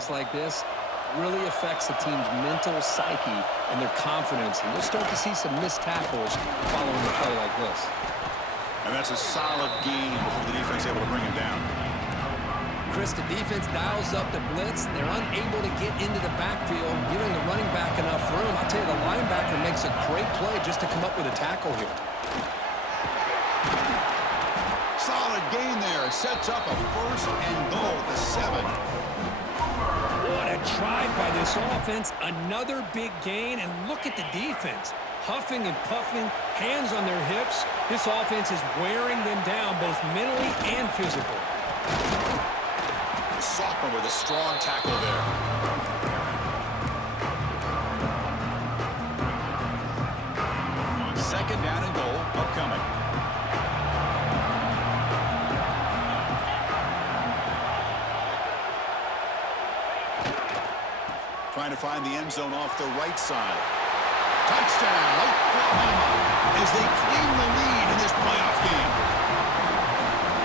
yards like this really affects the team's mental psyche and their confidence. And you'll start to see some missed tackles following a play like this. And that's a solid gain before the defense able to bring him down. Chris, the defense dials up the blitz. They're unable to get into the backfield, giving the running back enough room. I'll tell you, the linebacker makes a great play just to come up with a tackle here. Solid gain there. Sets up a first and goal at the 7. What a drive by this offense. Another big gain, and look at the defense. Huffing and puffing, hands on their hips. This offense is wearing them down both mentally and physically. The sophomore with a strong tackle there. Second down and goal upcoming. Trying to find the end zone off the right side. Touchdown, Oklahoma, as they claim the lead in this playoff game.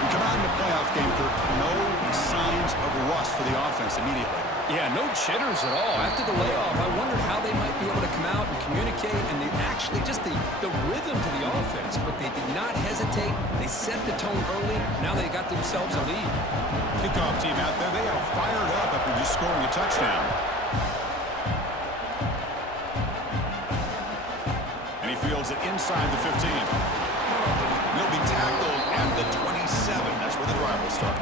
We come out in the playoff game, Kirk, no signs of rust for the offense immediately. Yeah, no jitters at all. After the layoff, I wondered how they might be able to come out and communicate, and they actually just the rhythm to the offense, but they did not hesitate. They set the tone early. Now they got themselves a lead. Kickoff team out there, they are fired up after just scoring a touchdown. Fields it inside the 15. He'll be tackled at the 27. That's where the drive will start.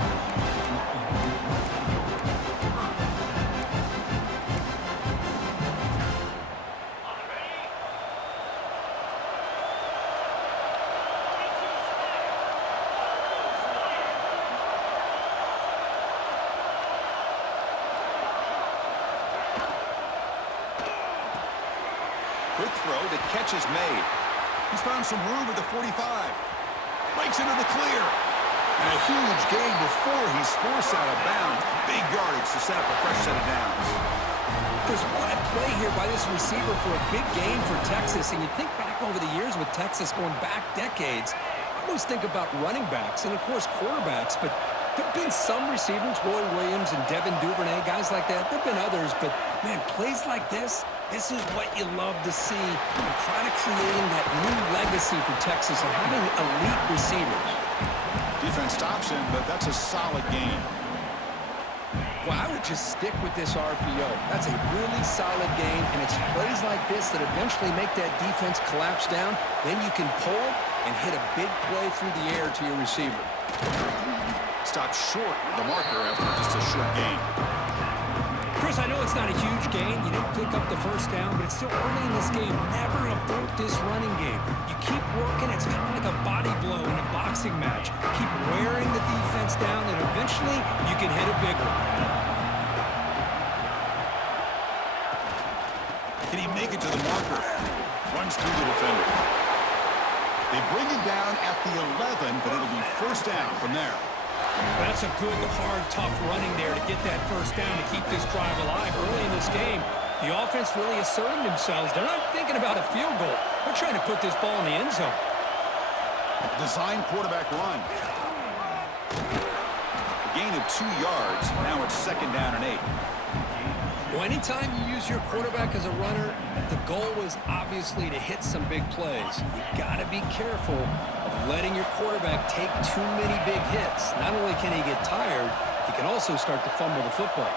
Quick throw, the catch is made. He's found some room at the 45. Breaks into the clear. And a huge gain before he's forced out of bounds. Big yardage to set up a fresh set of downs. Chris, what a play here by this receiver for a big gain for Texas. And you think back over the years with Texas going back decades, I always think about running backs and, of course, quarterbacks. But there have been some receivers, Roy Williams and Devin Duvernay, guys like that. There have been others. But, man, plays like this is what you love to see. And kind of creating that new legacy for Texas of having elite receivers. Defense stops him, but that's a solid gain. Well, I would just stick with this RPO. That's a really solid game, and it's plays like this that eventually make that defense collapse down. Then you can pull and hit a big play through the air to your receiver. Stopped short with the marker after just a short gain. Chris, I know it's not a huge gain. You didn't pick up the first down, but it's still early in this game. Never abort this running game. You keep working. It's kind of like a body blow in a boxing match. Keep wearing the defense down, and eventually you can hit a big one. Can he make it to the marker? Runs through the defender. They bring him down at the 11, but it'll be first down from there. That's a good, hard, tough running there to get that first down to keep this drive alive. Early in this game, the offense really asserting themselves. They're not thinking about a field goal. They're trying to put this ball in the end zone. Design quarterback run. A gain of 2 yards. Now it's second down and 8. Well, anytime you use your quarterback as a runner, the goal is obviously to hit some big plays. You got to be careful of letting your quarterback take too many big hits. Not only can he get tired, he can also start to fumble the football.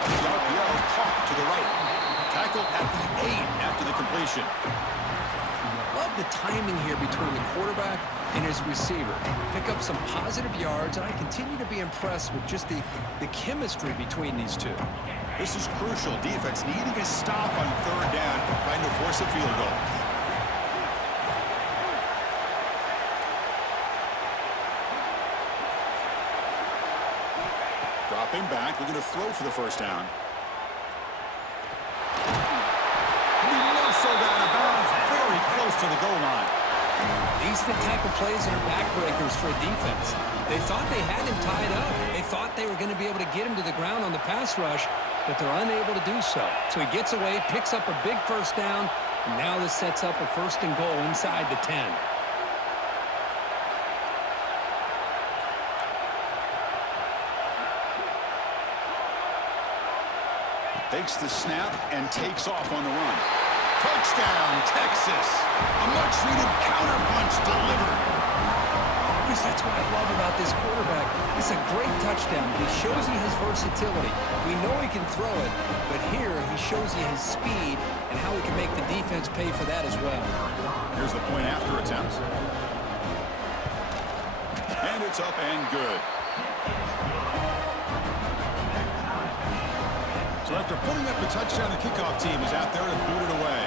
The RPO caught to the right. Tackled at the 8 after the completion. Love the timing here between the quarterback and his receiver. Pick up some positive yards, and I continue to be impressed with just the chemistry between these two. This is crucial. Defense needing a stop on third down, trying to force a field goal. Dropping back, looking to throw for the first down. He muscled out of bounds, very close to the goal line. These are the type of plays that are backbreakers for a defense. They thought they had him tied up. They thought they were going to be able to get him to the ground on the pass rush, but they're unable to do so. So he gets away, picks up a big first down, and now this sets up a first and goal inside the 10. Takes the snap and takes off on the run. Touchdown, Texas. A much-needed counterpunch delivered. Chris, that's what I love about this quarterback. It's a great touchdown. He shows you his versatility. We know he can throw it, but here he shows you his speed and how he can make the defense pay for that as well. Here's the point after attempt. And it's up and good. So after putting up the touchdown, the kickoff team is out there to boot it away.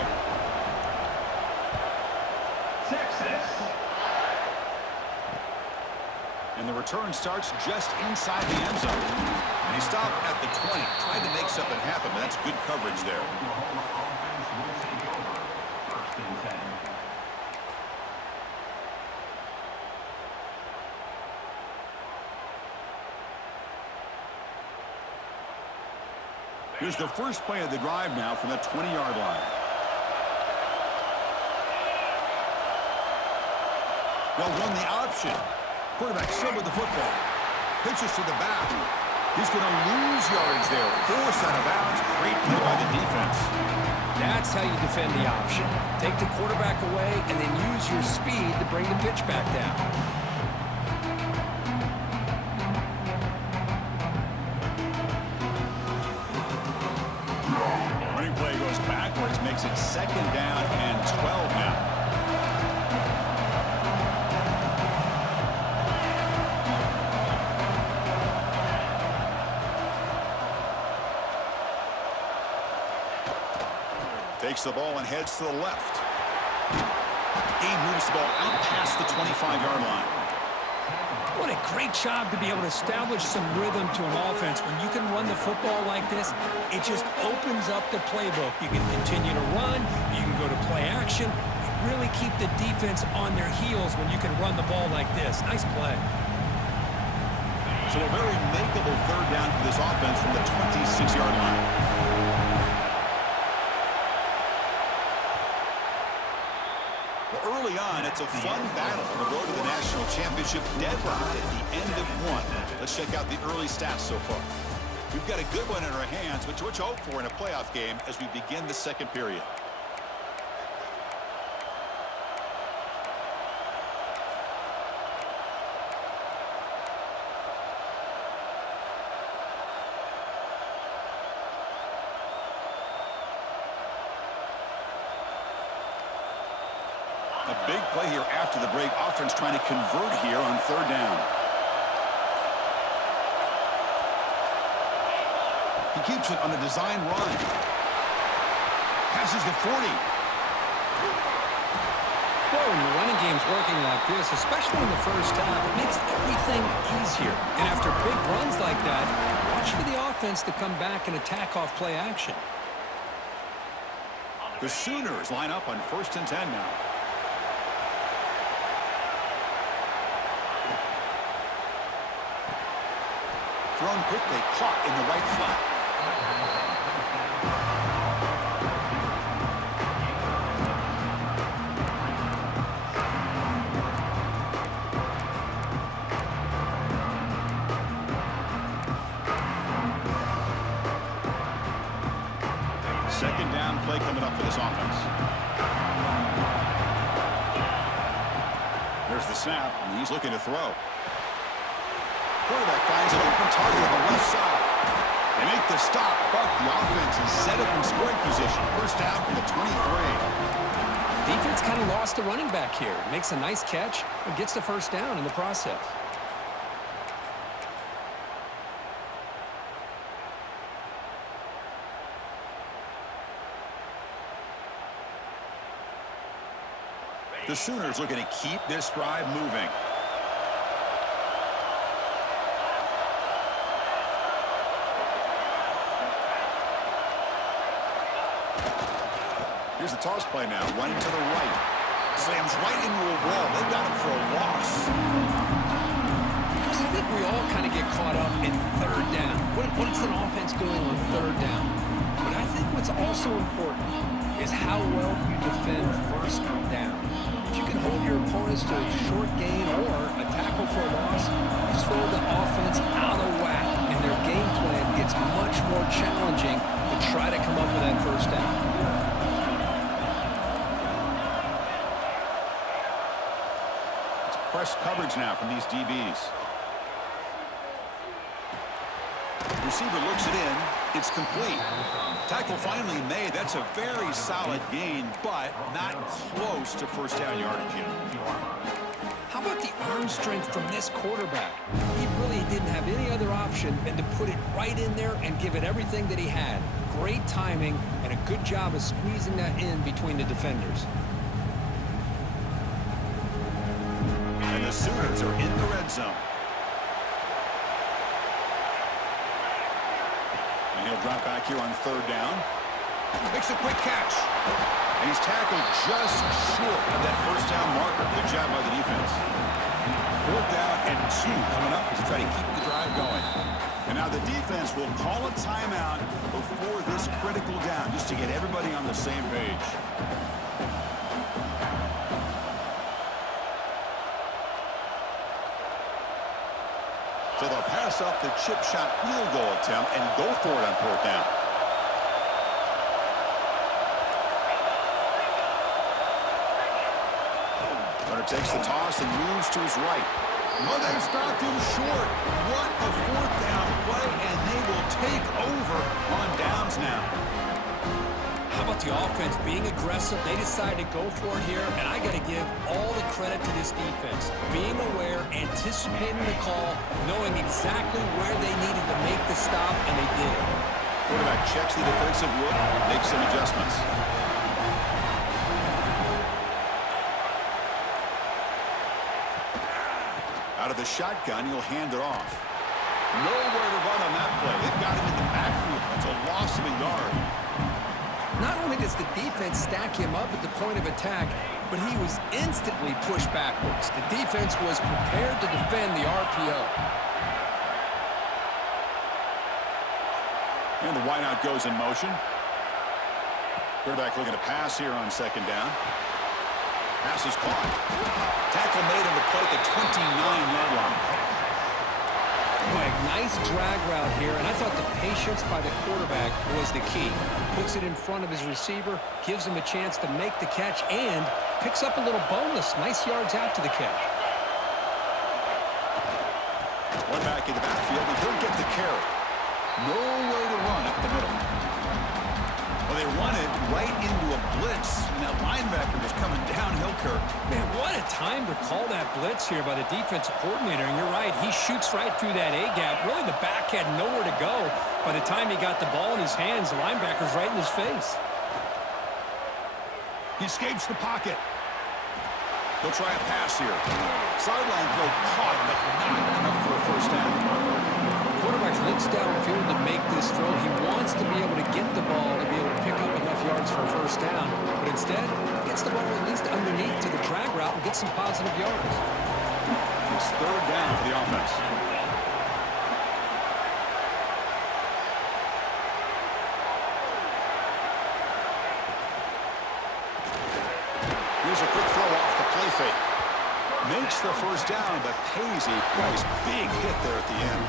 Texas. And the return starts just inside the end zone. And he stopped at the 20, tried to make something happen, but that's good coverage there. Here's the first play of the drive now from the 20-yard line. Well, run the option. Quarterback still with the football. Pitches to the back. He's going to lose yards there. Forced out of bounds. Great play by the defense. That's how you defend the option. Take the quarterback away and then use your speed to bring the pitch back down. Running play goes backwards, makes it 2nd down and 12 now. Takes the ball and heads to the left. Game moves the ball out past the 25-yard line. What a great job to be able to establish some rhythm to an offense. When you can run the football like this, it just opens up the playbook. You can continue to run. You can go to play action. You really keep the defense on their heels when you can run the ball like this. Nice play. So a very makeable 3rd down for this offense from the 26-yard line. Early on, it's a fun battle on the road to the national championship, deadlocked at the end of 1. Let's check out the early stats so far. We've got a good one in our hands, which we're to hope for in a playoff game as we begin the 2nd period. A big play here after the break. Offense trying to convert here on 3rd down. He keeps it on a design run. Passes the 40. Well, when your running game's working like this, especially in the first half, it makes everything easier. And after big runs like that, watch for the offense to come back and attack off play action. The Sooners line up on 1st and 10 now. Thrown quickly, caught in the right flat. Second down play coming up for this offense. There's the snap, and he's looking to throw. Quarterback finds an open target on the left side. They make the stop, but the offense is set up in scoring position. First down from the 23. Defense kind of lost the running back here. Makes a nice catch and gets the first down in the process. The Sooners looking to keep this drive moving. Here's the toss play now, running to the right. Slams right into a wall. They got him for a loss. Because I think we all kind of get caught up in 3rd down. What is an offense doing on 3rd down? But I think what's also important is how well you defend 1st down. If you can hold your opponents to a short gain or a tackle for a loss, you throw the offense out of whack, and their game plan gets much more challenging to try to come up with that first down. It's press coverage now from these DBs. Receiver looks it in. It's complete. Tackle finally made. That's a very solid gain, but not close to first down yardage yet. How about the arm strength from this quarterback? He really didn't have any other option than to put it right in there and give it everything that he had. Great timing and a good job of squeezing that in between the defenders. And the Sooners are in the red zone. And he'll drop back here on third down. Makes a quick catch. And he's tackled just short of that first down marker. Good job by the defense. 4th down and 2 coming up to try to keep the drive going. And now the defense will call a timeout before this critical down, just to get everybody on the same page. So they'll pass up the chip shot field goal attempt and go for it on 4th down. Runner takes the toss and moves to his right. Oh, they've stopped him short. What a 4th down play, and they will take over on downs now. How about the offense being aggressive? They decided to go for it here, and I got to give all the credit to this defense. Being aware, anticipating the call, knowing exactly where they needed to make the stop, and they did it. Quarterback checks the defensive look, makes some adjustments. Out of the shotgun, he'll hand it off. Nowhere to run on that play. They've got him in the backfield. That's a loss of a yard. Not only does the defense stack him up at the point of attack, but he was instantly pushed backwards. The defense was prepared to defend the RPO. And the wideout goes in motion. Quarterback looking to pass here on 2nd down. Pass is caught. Tackle made on the play at the 29-yard line. Boy, nice drag route here, and I thought the patience by the quarterback was the key. Puts it in front of his receiver, gives him a chance to make the catch, and picks up a little bonus. Nice yards after the catch. One back in the backfield, and he'll get the carry. Nowhere to run up the middle. Well, they run it right into a blitz, and that linebacker was coming downhill, Kirk. Man, what a time to call that blitz here by the defensive coordinator. And you're right, he shoots right through that A-gap. Really, the back had nowhere to go. By the time he got the ball in his hands, the linebacker's right in his face. He escapes the pocket. He'll try a pass here. Sideline throw caught, but not enough for a first down. Quarterback looks downfield to make this throw. He wants to be able to get the ball to be able to pick up enough yards for a first down. But instead, gets the ball at least underneath to the drag route and gets some positive yards. It's 3rd down for the offense. Here's a quick throw off the play fake. Makes the first down, but pays a price. Big hit there at the end.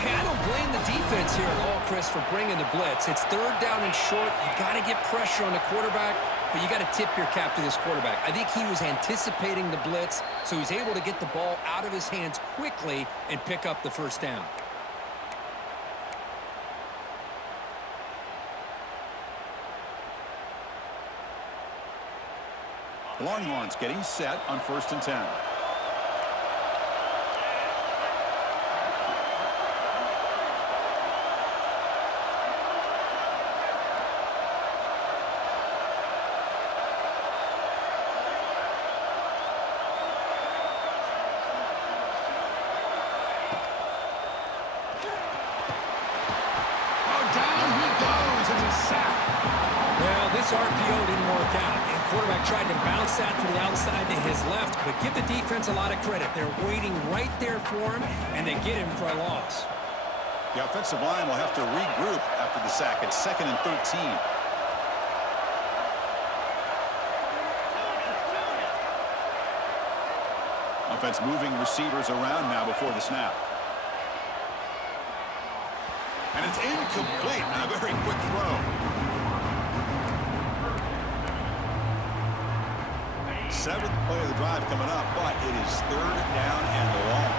Hey, I don't blame the defense here at all, Chris, for bringing the blitz. It's 3rd down and short. You got to get pressure on the quarterback, but you got to tip your cap to this quarterback. I think he was anticipating the blitz, so he's able to get the ball out of his hands quickly and pick up the first down. The Longhorns getting set on 1st and 10. This RPO didn't work out, and quarterback tried to bounce that to the outside to his left, but give the defense a lot of credit. They're waiting right there for him, and they get him for a loss. The offensive line will have to regroup after the sack. It's 2nd and 13. Offense moving receivers around now before the snap. And it's incomplete on a very quick throw. Seventh play of the drive coming up, but it is third down and long.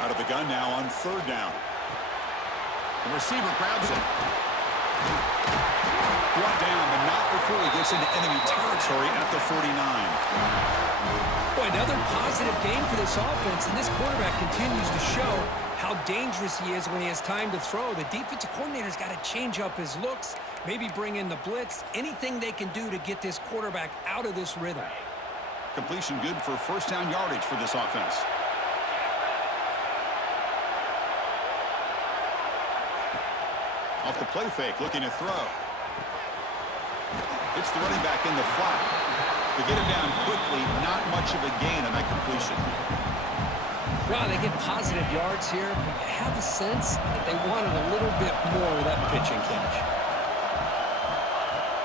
Out of the gun now on third down. The receiver grabs it. Brought down, but not before he gets into enemy territory at the 49. Boy, another positive game for this offense, and this quarterback continues to show how dangerous he is when he has time to throw. The defensive coordinator's got to change up his looks, maybe bring in the blitz, anything they can do to get this quarterback out of this rhythm. Completion good for first down yardage for this offense. Off the play fake, looking to throw. It's the running back in the flat. To get him down quickly, not much of a gain on that completion. Wow, they get positive yards here, but you have a sense that they wanted a little bit more of that pitch and catch.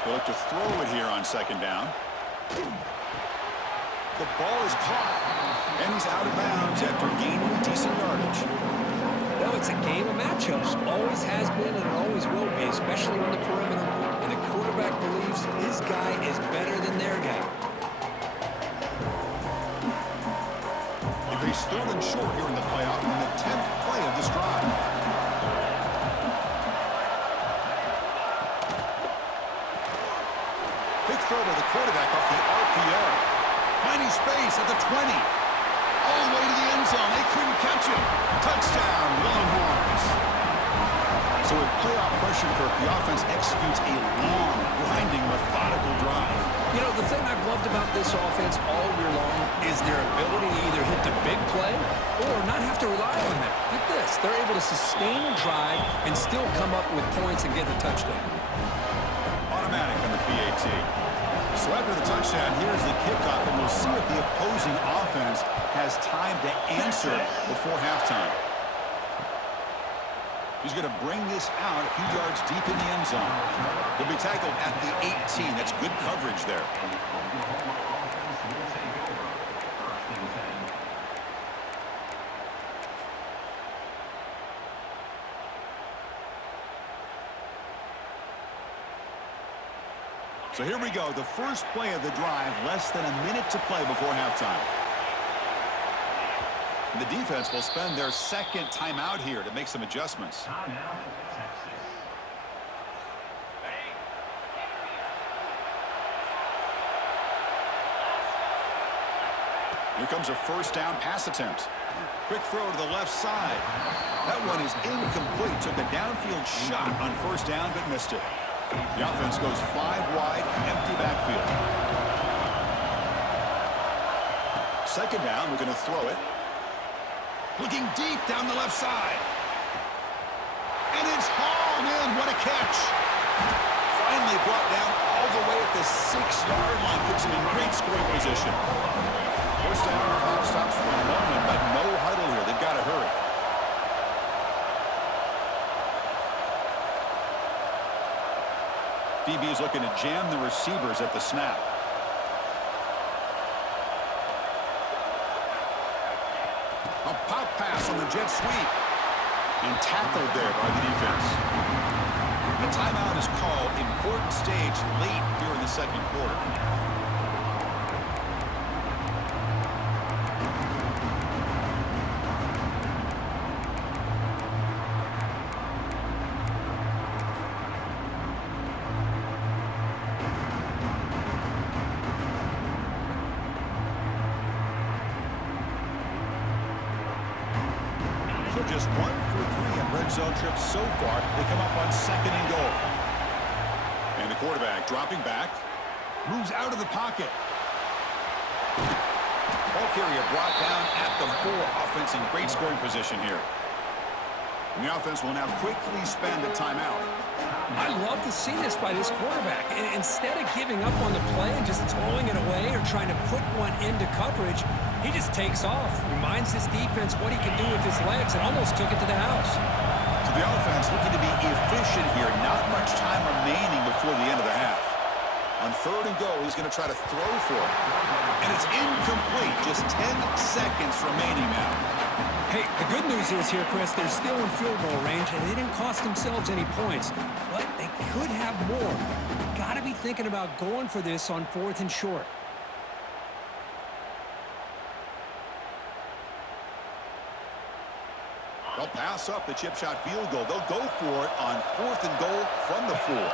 They'll look to throw it here on second down. The ball is caught, and he's out of bounds after gaining decent yardage. Well, it's a game of matchups. Always has been and it always will be, especially on the perimeter. And the quarterback believes his guy is better than their guy. If he's third and short here in the playoff in the 10th play of this drive. Big throw by the quarterback off the RPO. Finding space at the 20. All the way to the end zone. They couldn't catch him. Touchdown, Longhorns. So with playoff pressure, Kirk, the offense executes a long, grinding, methodical drive. You know, the thing I've loved about this offense all year long is their ability to either hit the big play or not have to rely on that. Like this, they're able to sustain a drive and still come up with points and get a touchdown. Automatic on the PAT. So after the touchdown, here's the kickoff, and we'll see if the opposing offense has time to answer before halftime. He's going to bring this out a few yards deep in the end zone. He'll be tackled at the 18. That's good coverage there. So here we go, the first play of the drive, less than a minute to play before halftime. And the defense will spend their second timeout here to make some adjustments. Here comes a first down pass attempt. Quick throw to the left side. That one is incomplete. Took a downfield shot on first down, but missed it. The offense goes 5 wide, empty backfield. Second down, we're going to throw it. Looking deep down the left side. And it's hauled in. What a catch. Finally brought down all the way at the 6-yard line. Puts him in great scoring position. First down, clock stops for a moment, but no huddle here. They've got to hurry. DB is looking to jam the receivers at the snap. A pop pass on the jet sweep. And tackled there by the defense. The timeout is called. Important stage late here in the second quarter. So just 1 for 3 in red zone trips so far. They come up on second and goal. And the quarterback dropping back. Moves out of the pocket. Ball carrier brought down at the 4. Offense in great scoring position here. And the offense will now quickly spend a timeout. I love to see this by this quarterback. And instead of giving up on the play and just throwing it away or trying to put one into coverage, he just takes off, reminds his defense what he can do with his legs, and almost took it to the house. So the offense looking to be efficient here. Not much time remaining before the end of the half. On third and goal, he's going to try to throw for it. And it's incomplete. Just 10 seconds remaining now. Hey, the good news is here, Chris, they're still in field goal range, and they didn't cost themselves any points. But they could have more. Got to be thinking about going for this on 4th and short. They'll pass up the chip shot field goal. They'll go for it on 4th and goal from the 4.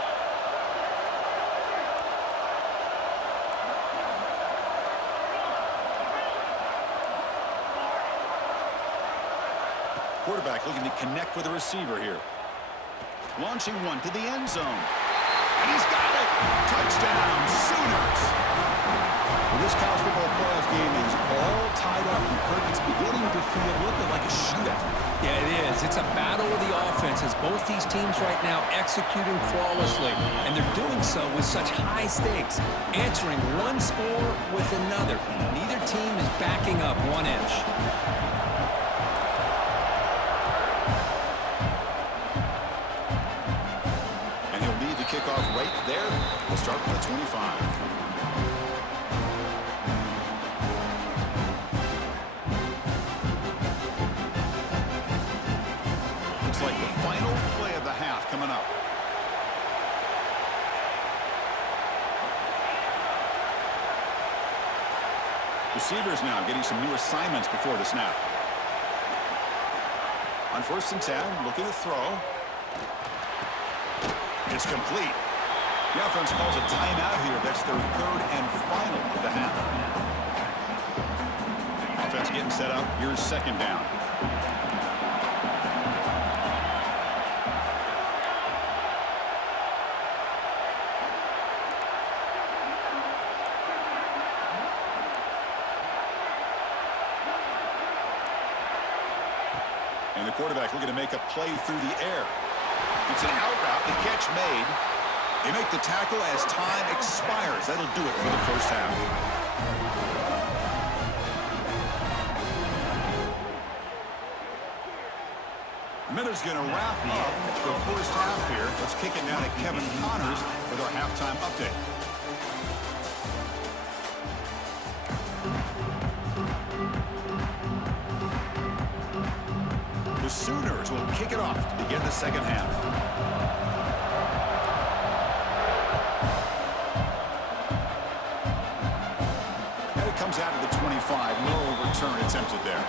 Quarterback looking to connect with the receiver here. Launching one to the end zone. And he's got it! Touchdown, Sooners! Well, this college football playoff game is all tied up, and Kirk, it's beginning to feel a little bit like a shootout. Yeah, it is. It's a battle of the offenses. Both these teams right now executing flawlessly, and they're doing so with such high stakes, answering one score with another. Neither team is backing up 1 inch. Kickoff right there. We'll start from the 25. Looks like the final play of the half coming up. Receivers now getting some new assignments before the snap. On 1st and 10, looking to throw. It's complete. The offense calls a timeout here. That's their 3rd and final of the half. Offense getting set up. Here's 2nd down. And the quarterback looking to make a play through the air. It's an out route, the catch made. They make the tackle as time expires. That'll do it for the first half. The minute's going to wrap up the first half here. Let's kick it down to Kevin Connors with our halftime update. The Sooners will kick it off to begin the second half. And it comes out to the 25. No return attempted there.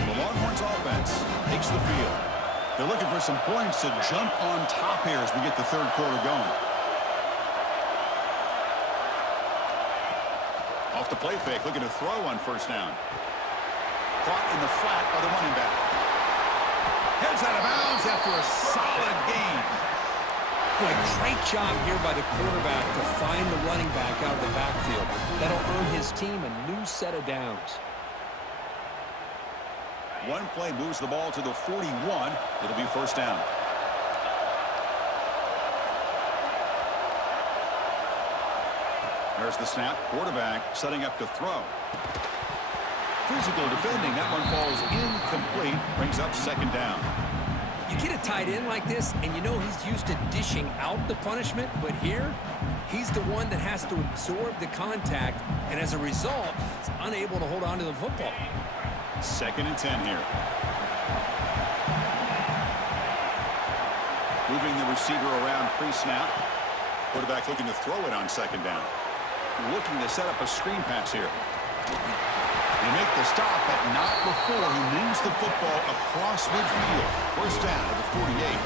The Longhorns offense takes the field. They're looking for some points to jump on top here as we get the third quarter going. Off the play fake, looking to throw on 1st down. Caught in the flat by the running back. Heads out of bounds after a solid gain. Boy, great job here by the quarterback to find the running back out of the backfield. That'll earn his team a new set of downs. One play moves the ball to the 41. It'll be 1st down. There's the snap. Quarterback setting up to throw. Physical defending. That one falls incomplete. Brings up 2nd down. You get a tight end like this, and you know he's used to dishing out the punishment, but here, he's the one that has to absorb the contact, and as a result, he's unable to hold on to the football. 2nd and 10 here. Moving the receiver around pre-snap. Quarterback looking to throw it on 2nd down. Looking to set up a screen pass here. They make the stop, but not before he moves the football across midfield. 1st down to the 48.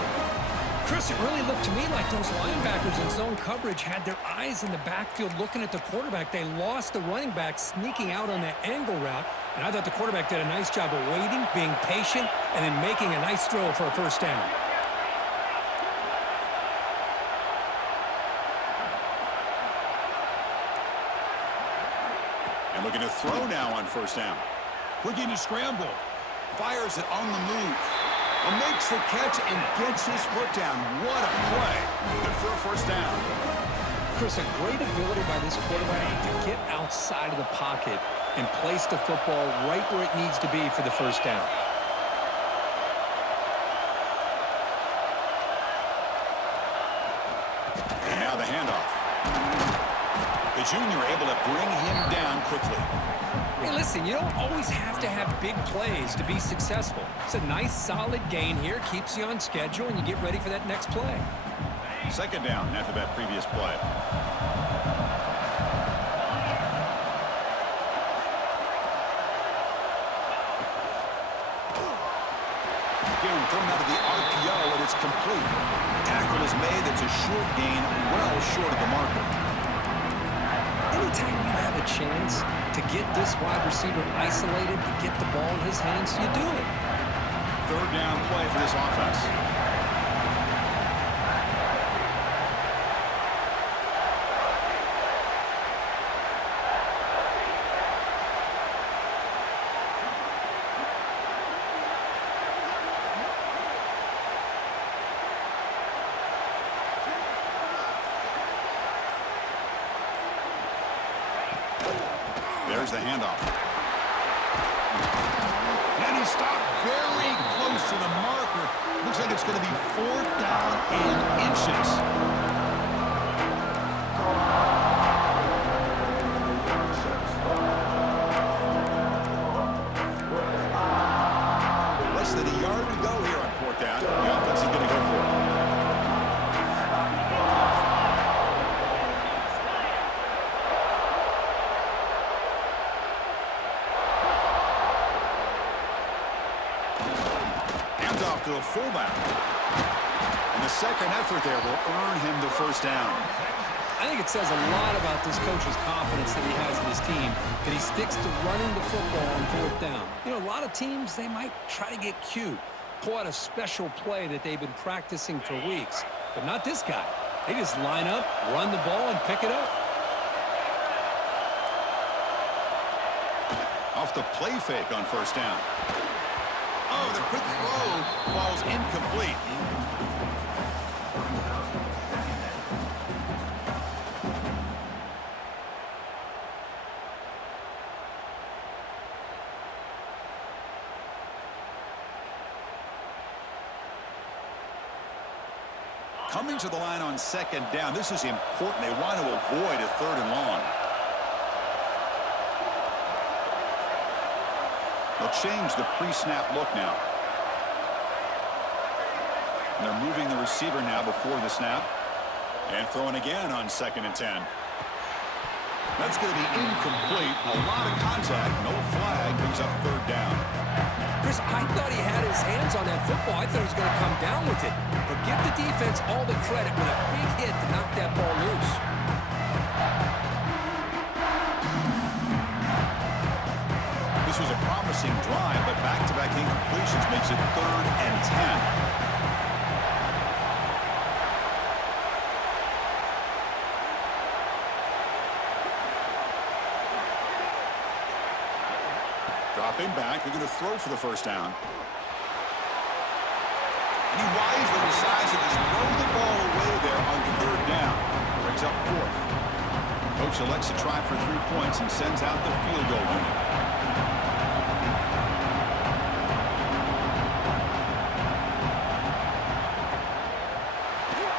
Chris, it really looked to me like those linebackers in zone coverage had their eyes in the backfield looking at the quarterback. They lost the running back sneaking out on that angle route, and I thought the quarterback did a nice job of waiting, being patient, and then making a nice throw for a 1st down. And looking to throw now on 1st down. Looking to scramble. Fires it on the move. And makes the catch and gets his foot down. What a play. Good for a 1st down. Chris, a great ability by this quarterback to get outside of the pocket and place the football right where it needs to be for the 1st down. Jr. able to bring him down quickly. Hey, listen, you don't always have to have big plays to be successful. It's a nice, solid gain here. Keeps you on schedule, and you get ready for that next play. Second down after that previous play. Again, thrown out of the RPO, and it's complete. Tackle is made. That's a short gain, well short of the marker. Anytime you have a chance to get this wide receiver isolated, to get the ball in his hands, you do it. Third down play for this offense. There's the handoff. And he stopped very close to the marker. Looks like it's going to be 4th down and inches. Less than a yard to go here on 4th down. The offense is going to go for it. Off to a fullback. And the second effort there will earn him the first down. I think it says a lot about this coach's confidence that he has in his team, that he sticks to running the football on 4th down. You know, a lot of teams, they might try to get cute, pull out a special play that they've been practicing for weeks. But not this guy. They just line up, run the ball, and pick it up. Off the play fake on 1st down. Oh, the quick throw falls incomplete. Coming to the line on 2nd down, this is important. They want to avoid a 3rd and long. They'll change the pre-snap look now. And they're moving the receiver now before the snap. And throwing again on 2nd and 10. That's going to be incomplete. A lot of contact. No flag. Brings up 3rd down. Chris, I thought he had his hands on that football. I thought he was going to come down with it. But give the defense all the credit with a big hit to knock that ball loose. This was a promising drive, but back-to-back incompletions makes it 3rd and 10. Dropping back, they're going to throw for the 1st down. And he wisely decides to just throw the ball away there on 3rd down. Brings up 4th. Coach elects to try for 3 points and sends out the field goal unit.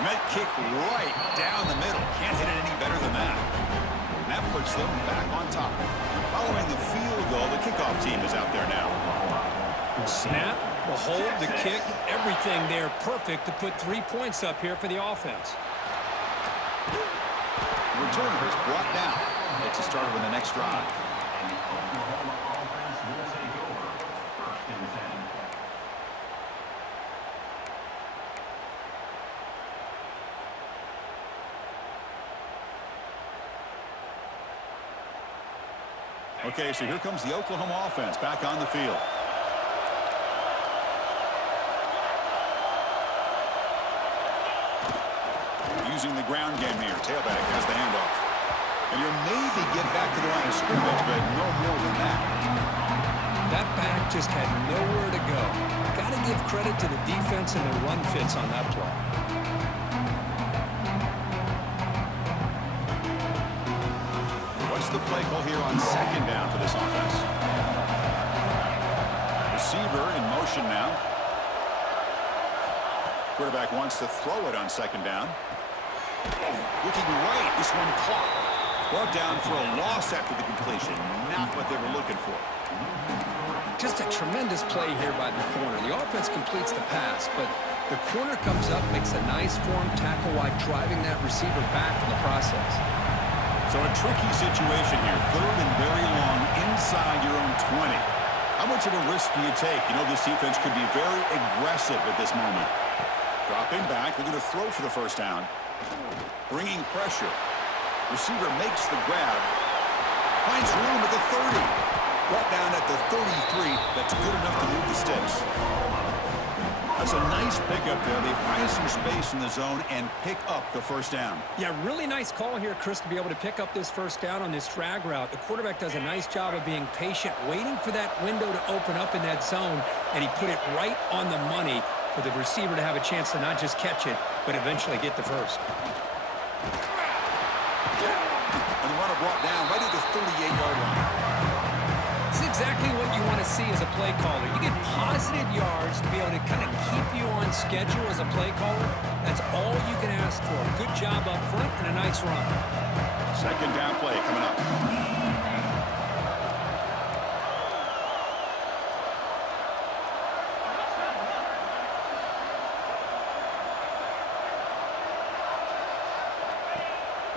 And that kick right down the middle. Can't hit it any better than that. And that puts them back on top. Following the field goal, the kickoff team is out there now. Snap, the hold, the kick, everything there perfect to put 3 points up here for the offense. Returner is brought down. Gets us started with the next drive. Okay, so here comes the Oklahoma offense back on the field. Using the ground game here. Tailback has the handoff. And you'll maybe get back to the line of scrimmage, but no more than that. That back just had nowhere to go. Got to give credit to the defense and the run fits on that play. What's the play call here on 2nd down for this offense? Receiver in motion now. Quarterback wants to throw it on 2nd down. Looking right, this one caught. Brought down for a loss after the completion. Not what they were looking for. Just a tremendous play here by the corner. The offense completes the pass, but the corner comes up, makes a nice form tackle while driving that receiver back in the process. So a tricky situation here. 3rd and very long inside your own 20. How much of a risk do you take? You know, this defense could be very aggressive at this moment. Dropping back. They're going to throw for the first down. Bringing pressure. Receiver makes the grab. Finds room at the 30. Brought down at the 33. That's good enough to move the sticks. That's a nice pickup there. They find some space in the zone and pick up the first down. Yeah, really nice call here, Chris, to be able to pick up this first down on this drag route. The quarterback does a nice job of being patient, waiting for that window to open up in that zone, and he put it right on the money for the receiver to have a chance to not just catch it, but eventually get the first. And the runner brought down right at the 38-yard line. It's exactly what you want to see as a play caller. You get positive yards to be able to kind of keep you on schedule as a play caller. That's all you can ask for. Good job up front and a nice run. Second down play coming up.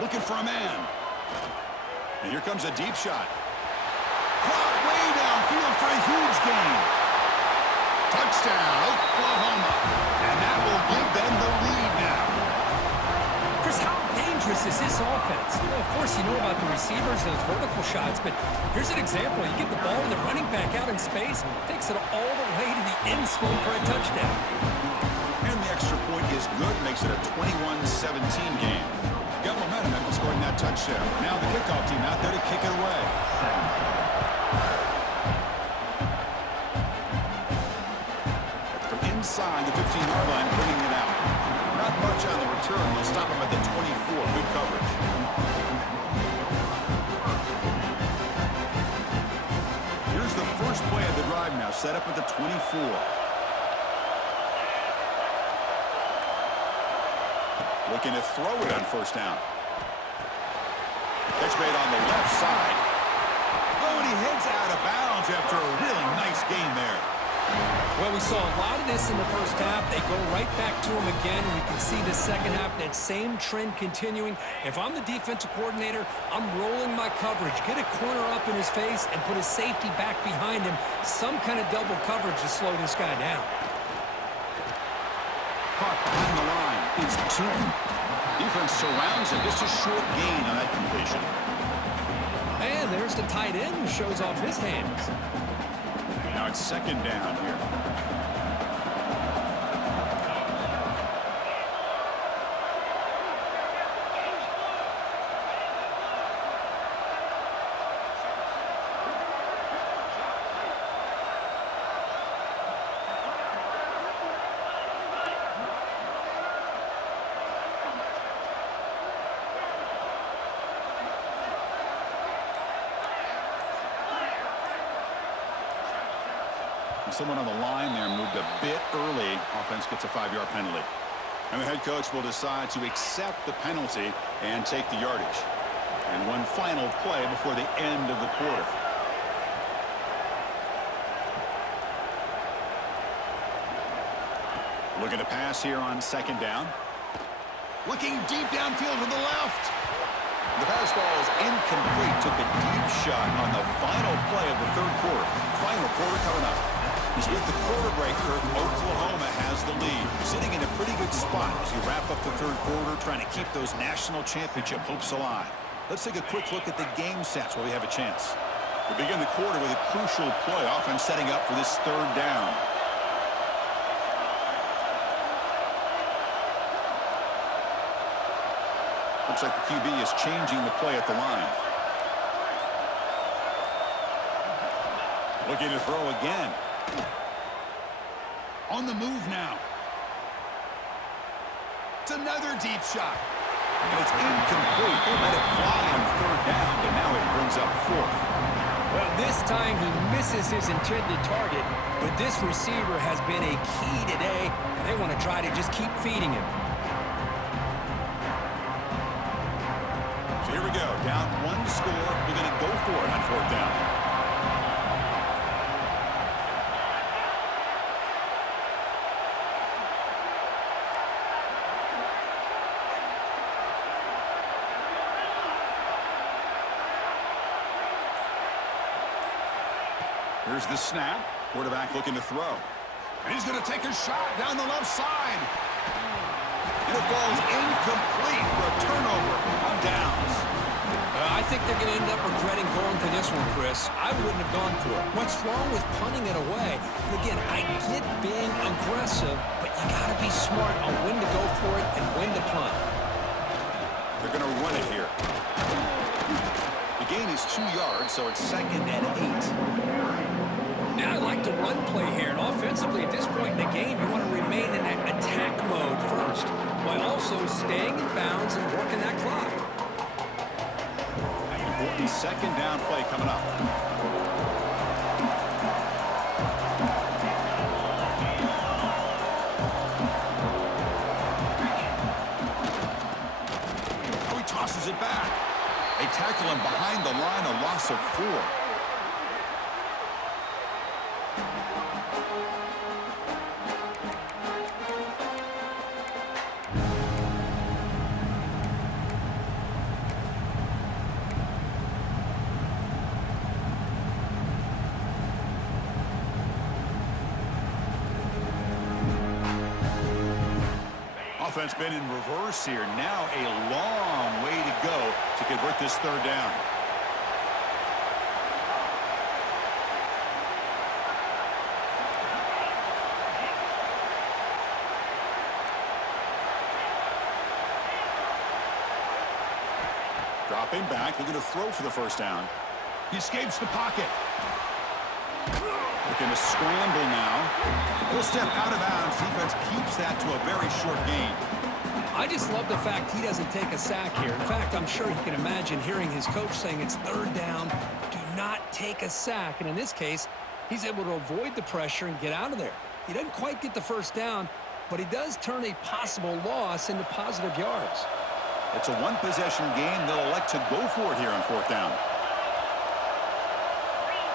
Looking for a man. And here comes a deep shot. Caught way downfield for a huge gain. Touchdown, Oklahoma. And that will give them the lead now. Chris, how dangerous is this offense? Well, of course, you know about the receivers, those vertical shots, but here's an example. You get the ball and the running back out in space, takes it all the way to the end zone for a touchdown. And the extra point is good, makes it a 21-17 game. Got momentum after scoring that touchdown. Now the kickoff team out there to kick it away. From inside the 15-yard line, bringing it out. Not much on the return. They'll stop him at the 24. Good coverage. Here's the first play of the drive now, set up at the 24. Looking to throw it on first down. Catch made on the left side. Oh, and he heads out of bounds after a really nice gain there. Well, we saw a lot of this in the first half. They go right back to him again. We can see the second half, that same trend continuing. If I'm the defensive coordinator, I'm rolling my coverage. Get a corner up in his face and put his safety back behind him. Some kind of double coverage to slow this guy down. Caught behind the line. It's 2. Defense surrounds him. Just a short gain on that completion. And there's the tight end who shows off his hands. Now it's second down here. Someone on the line there moved a bit early. Offense gets a 5-yard penalty. And the head coach will decide to accept the penalty and take the yardage. And one final play before the end of the quarter. Looking to pass here on second down. Looking deep downfield to the left. The pass ball is incomplete. Took a deep shot on the final play of the third quarter. Final quarter coming up. As with the quarter break, Kirk, Oklahoma has the lead. Sitting in a pretty good spot as you wrap up the third quarter, trying to keep those national championship hopes alive. Let's take a quick look at the game stats while we have a chance. We begin the quarter with a crucial play, offense setting up for this third down. Looks like the QB is changing the play at the line. Looking to throw again. On the move now. It's another deep shot. And it's incomplete. They let it fly on third down, but now it brings up 4th. Well, this time he misses his intended target, but this receiver has been a key today, and they want to try to just keep feeding him. So here we go. Down 1 score. They're going to go for it on fourth down. Here's the snap. Quarterback looking to throw. And he's going to take a shot down the left side. And it falls incomplete for a turnover on downs. I think they're going to end up regretting going for this one, Chris. I wouldn't have gone for it. What's wrong with punting it away? And again, I get being aggressive, but you got to be smart on when to go for it and when to punt. They're going to run it here. The gain is 2 yards, so it's 2nd and 8. Now I like to run play here, and offensively at this point in the game, you want to remain in that attack mode first, while also staying in bounds and working that clock. Important 2nd down play coming up. Oh, he tosses it back. They tackle him behind the line, a loss of 4. Offense been in reverse here. Now a long way to go to convert this 3rd down. Dropping back, looking to throw for the 1st down. He escapes the pocket. Looking to scramble now. He'll step out of bounds. Defense keeps that to a very short gain. I just love the fact he doesn't take a sack here. In fact, I'm sure he can imagine hearing his coach saying it's 3rd down. Do not take a sack. And in this case, he's able to avoid the pressure and get out of there. He doesn't quite get the 1st down, but he does turn a possible loss into positive yards. It's a one-possession game. They'll elect to go for it here on 4th down.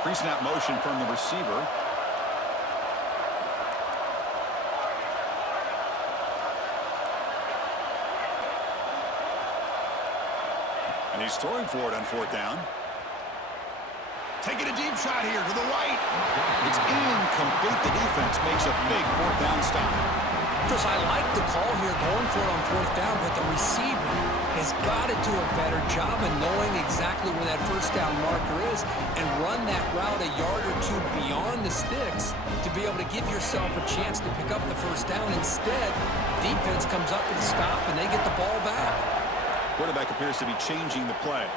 Pre-snap motion from the receiver. And he's throwing for it on 4th down. Taking a deep shot here to the right. It's incomplete. The defense makes a big 4th down stop. Chris, I like the call here going for it on 4th down, but the receiver has got to do a better job of knowing exactly where that 1st down marker is and run that route a yard or 2 beyond the sticks to be able to give yourself a chance to pick up the 1st down. Instead, the defense comes up with a stop and they get the ball back. Quarterback appears to be changing the play.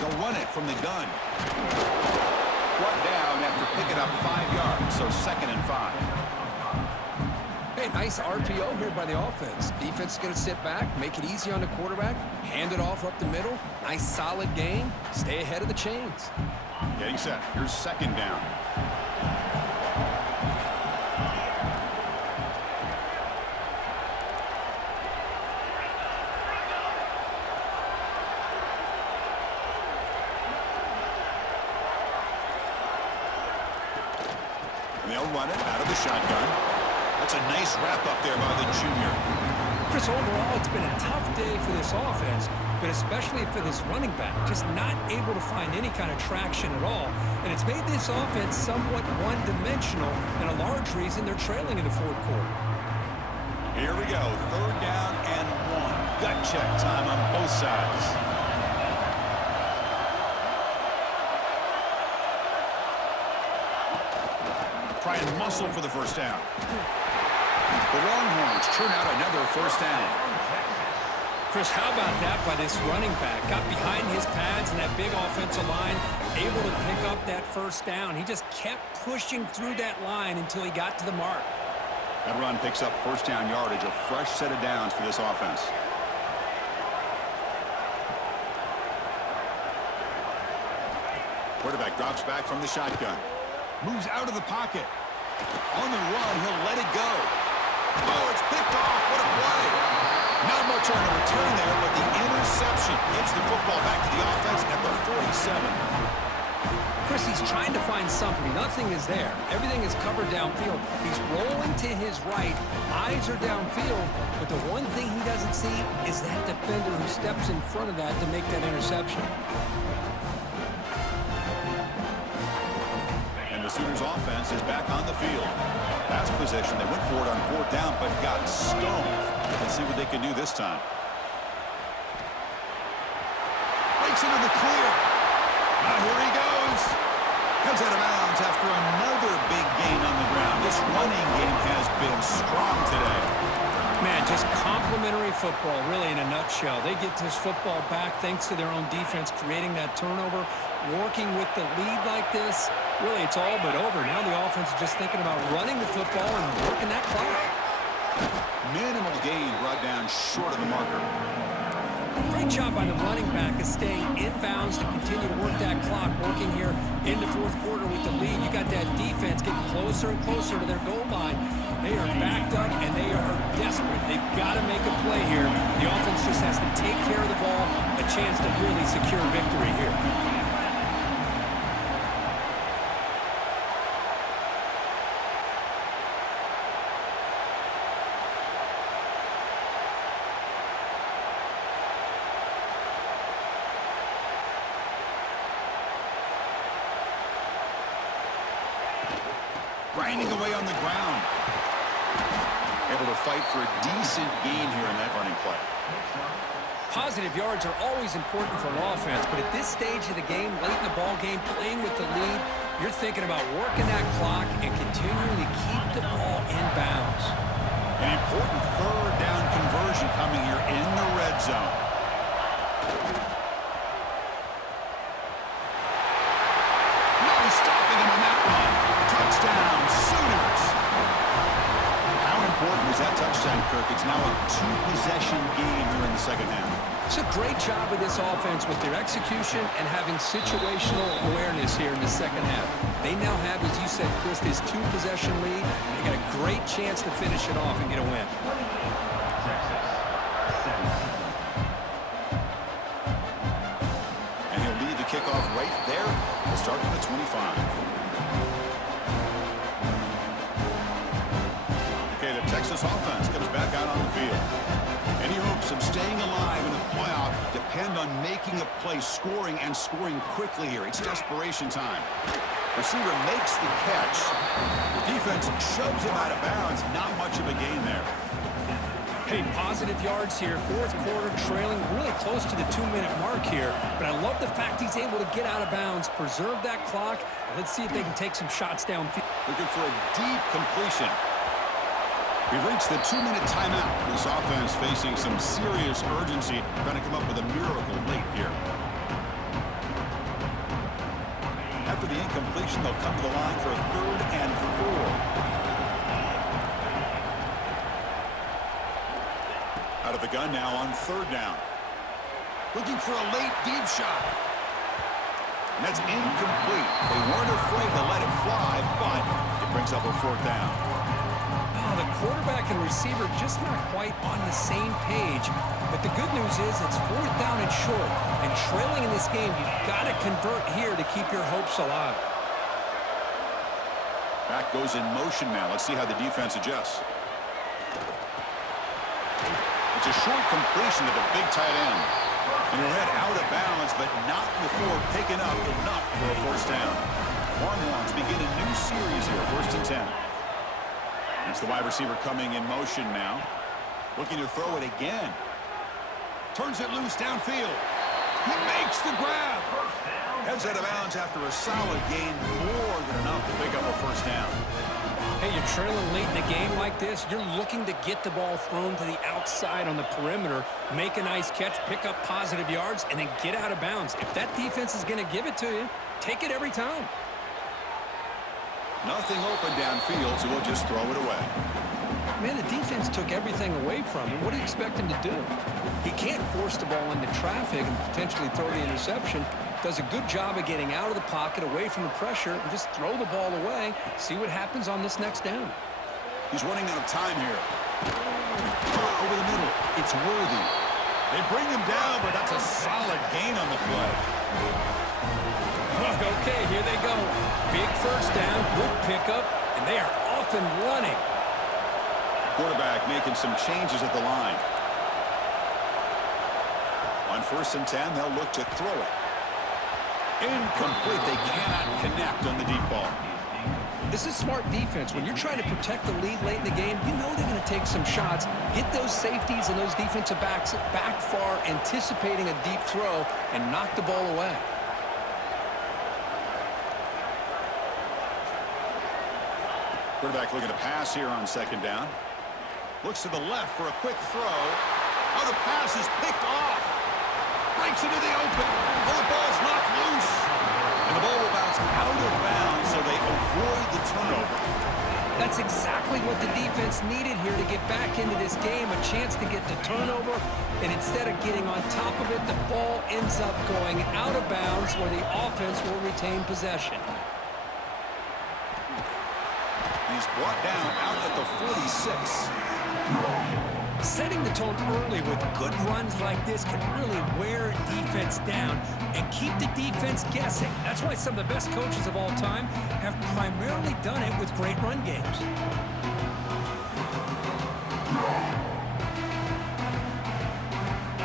They'll run it from the gun. Brought down after picking up 5 yards, so 2nd and 5. Hey, nice RPO here by the offense. Defense is going to sit back, make it easy on the quarterback, hand it off up the middle. Nice solid game. Stay ahead of the chains. Getting set. Here's 2nd down. And they'll run it out of the shotgun. That's a nice wrap-up there by the junior. Chris, overall, it's been a tough day for this offense, but especially for this running back, just not able to find any kind of traction at all. And it's made this offense somewhat one-dimensional, and a large reason they're trailing in the 4th quarter. Here we go, 3rd down and 1. Gut check time on both sides. Try and muscle for the 1st down. The Longhorns churn out another 1st down. Chris, how about that by this running back? Got behind his pads and that big offensive line, able to pick up that 1st down. He just kept pushing through that line until he got to the mark. That run picks up 1st down yardage, a fresh set of downs for this offense. Quarterback drops back from the shotgun. Moves out of the pocket. On the run, he'll let it go. Oh, it's picked off. What a play. Not much on the return there, but the interception gives the football back to the offense at the 47. Chris, he's trying to find something. Nothing is there. Everything is covered downfield. He's rolling to his right. Eyes are downfield. But the one thing he doesn't see is that defender who steps in front of that to make that interception. And the Sooners offense is back on the field. Last possession, they went for it on 4th down, but got stoned. Let's see what they can do this time. Breaks into the clear. Now here he goes. Comes out of bounds after another big gain on the ground. This running game has been strong today. Man, just complimentary football, really, in a nutshell. They get this football back thanks to their own defense, creating that turnover, working with the lead like this. Really, it's all but over. Now the offense is just thinking about running the football and working that clock. Minimal gain brought down short of the marker. Great job by the running back of staying inbounds to continue to work that clock, working here in the 4th quarter with the lead. You got that defense getting closer and closer to their goal line. They are backed up, and they are desperate. They've got to make a play here. The offense just has to take care of the ball, a chance to really secure victory here. Grinding away on the ground. Able to fight for a decent gain here in that running play. Positive yards are always important for an offense, but at this stage of the game, late in the ball game, playing with the lead, you're thinking about working that clock and continuing to keep the ball in bounds. An important 3rd down conversion coming here in the red zone. No stopping him on that one. Touchdown, Sooners. How important was that touchdown, Kirk? It's now a 2-possession game here in the 2nd half. It's a great job of this offense with their execution and having situational awareness here in the 2nd half. They now have, as you said, Chris, this 2-possession lead. They got a great chance to finish it off and get a win. And he'll lead the kickoff right there. We'll start from the 25. Texas offense comes back out on the field. Any hopes of staying alive in the playoff depend on making a play, scoring, and scoring quickly here. It's desperation time. Receiver makes the catch. The defense shoves him out of bounds. Not much of a gain there. Hey, positive yards here. 4th quarter, trailing really close to the 2-minute mark here. But I love the fact he's able to get out of bounds, preserve that clock. Let's see if they can take some shots downfield. Looking for a deep completion. We've reached the 2-minute timeout. This offense facing some serious urgency, trying to come up with a miracle late here. After the incompletion, they'll come to the line for a 3rd and 4. Out of the gun now on 3rd down. Looking for a late deep shot. And that's incomplete. They weren't afraid to let it fly, but it brings up a 4th down. The quarterback and receiver just not quite on the same page. But the good news is it's 4th down and short. And trailing in this game, you've got to convert here to keep your hopes alive. Back goes in motion now. Let's see how the defense adjusts. It's a short completion to the big tight end. And he'll head out of bounds, but not before picking up enough for a 1st down. Longhorns begin a new series here, 1st and 10. It's the wide receiver coming in motion now. Looking to throw it again. Turns it loose downfield. He makes the grab. Heads out of bounds after a solid gain, more than enough to pick up a 1st down. Hey, you're trailing late in a game like this. You're looking to get the ball thrown to the outside on the perimeter, make a nice catch, pick up positive yards, and then get out of bounds. If that defense is going to give it to you, take it every time. Nothing open downfield, so we'll just throw it away. Man, the defense took everything away from him. What do you expect him to do? He can't force the ball into traffic and potentially throw the interception. Does a good job of getting out of the pocket, away from the pressure, and just throw the ball away. See what happens on this next down. He's running out of time here. Over the middle, it's Worthy. They bring him down, but that's a solid gain on the play. Okay, here they go. Big first down, good pickup, and they are off and running. Quarterback making some changes at the line. On 1st and 10, they'll look to throw it. Incomplete. They cannot connect on the deep ball. This is smart defense. When you're trying to protect the lead late in the game, you know they're going to take some shots, get those safeties and those defensive backs back far, anticipating a deep throw, and knock the ball away. Quarterback looking to pass here on 2nd down. Looks to the left for a quick throw. Oh, the pass is picked off. Breaks into the open. Oh, the ball's knocked loose. And the ball will bounce out of bounds, so they avoid the turnover. That's exactly what the defense needed here to get back into this game, a chance to get the turnover, and instead of getting on top of it, the ball ends up going out of bounds where the offense will retain possession. He's brought down out at the 46. Setting the tone early with good runs like this can really wear defense down and keep the defense guessing. That's why some of the best coaches of all time have primarily done it with great run games.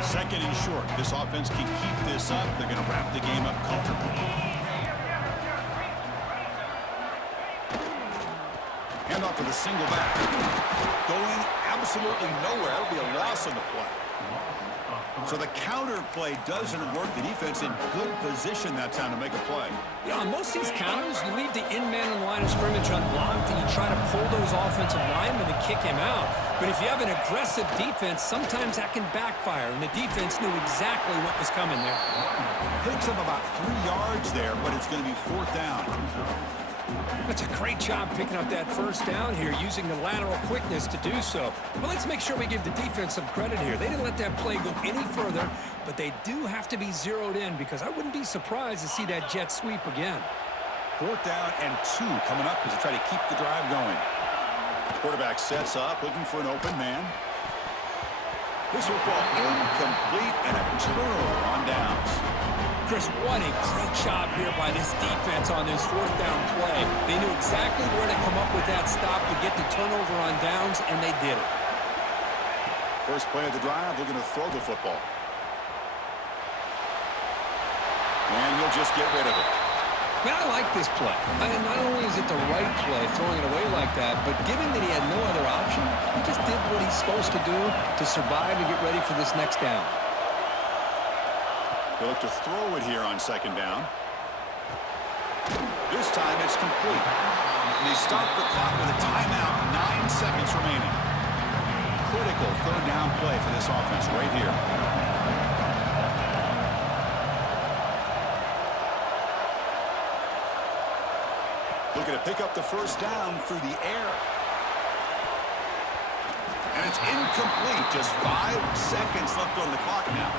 Second and short. This offense can keep this up. They're going to wrap the game up comfortably. Handoff for the single back. Going absolutely nowhere. That'll be a loss on the play. So the counter play doesn't work. The defense in good position that time to make a play. Yeah, on most of these counters, you leave the in-man in the line of scrimmage unblocked, and you try to pull those offensive linemen to kick him out. But if you have an aggressive defense, sometimes that can backfire, and the defense knew exactly what was coming there. Picks up about 3 yards there, but it's going to be 4th down. That's a great job picking up that first down here, using the lateral quickness to do so. But let's make sure we give the defense some credit here. They didn't let that play go any further, but they do have to be zeroed in because I wouldn't be surprised to see that jet sweep again. 4th down and 2 coming up as they try to keep the drive going. Quarterback sets up, looking for an open man. This will fall incomplete and a turnover on downs. Chris, what a great job here by this defense on this 4th down play. They knew exactly where to come up with that stop to get the turnover on downs, and they did it. First play of the drive, looking to throw the football. And he'll just get rid of it. Man, I like this play. Not only is it the right play, throwing it away like that, but given that he had no other option, he just did what he's supposed to do to survive and get ready for this next down. They look to throw it here on 2nd down. This time it's complete. And they stop the clock with a timeout, 9 seconds remaining. Critical 3rd down play for this offense right here. Looking to pick up the first down through the air. And it's incomplete. Just 5 seconds left on the clock now.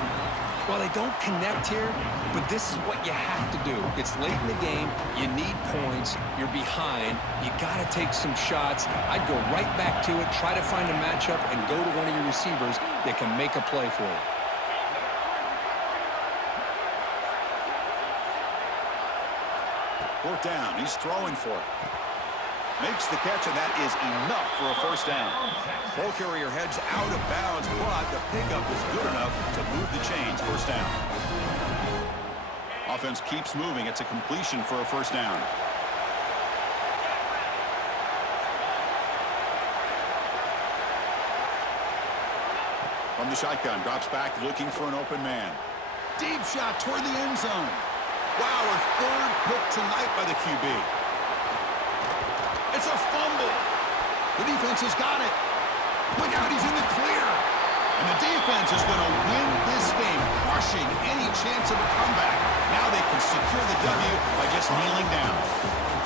Well, they don't connect here, but this is what you have to do. It's late in the game. You need points. You're behind. You got to take some shots. I'd go right back to it, try to find a matchup, and go to one of your receivers that can make a play for you. 4th down. He's throwing for it. Makes the catch, and that is enough for a first down. Ball carrier heads out of bounds, but the pickup is good enough to move the chains. First down. Offense keeps moving. It's a completion for a first down. From the shotgun, drops back, looking for an open man. Deep shot toward the end zone. Wow, a 3rd pick tonight by the QB. It's a fumble. The defense has got it. Look out, he's in the clear. And the defense is going to win this game, crushing any chance of a comeback. Now they can secure the W by just kneeling down.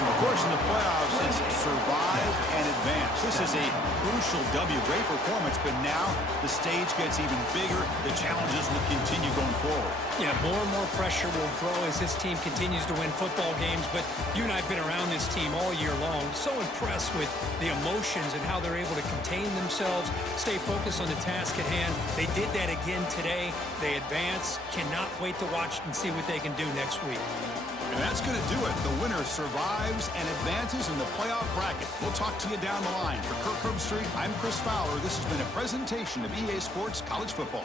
Of course, in the playoffs, it's survive and advance. This is a crucial W. Great performance, but now the stage gets even bigger. The challenges will continue going forward. Yeah, more and more pressure will grow as this team continues to win football games, but you and I have been around this team all year long. So impressed with the emotions and how they're able to contain themselves, stay focused on the task at hand. They did that again today. They advance. Cannot wait to watch and see what they can do next week. And that's going to do it. The winner survives and advances in the playoff bracket. We'll talk to you down the line. For Kirk Herbstreit, I'm Chris Fowler. This has been a presentation of EA Sports College Football.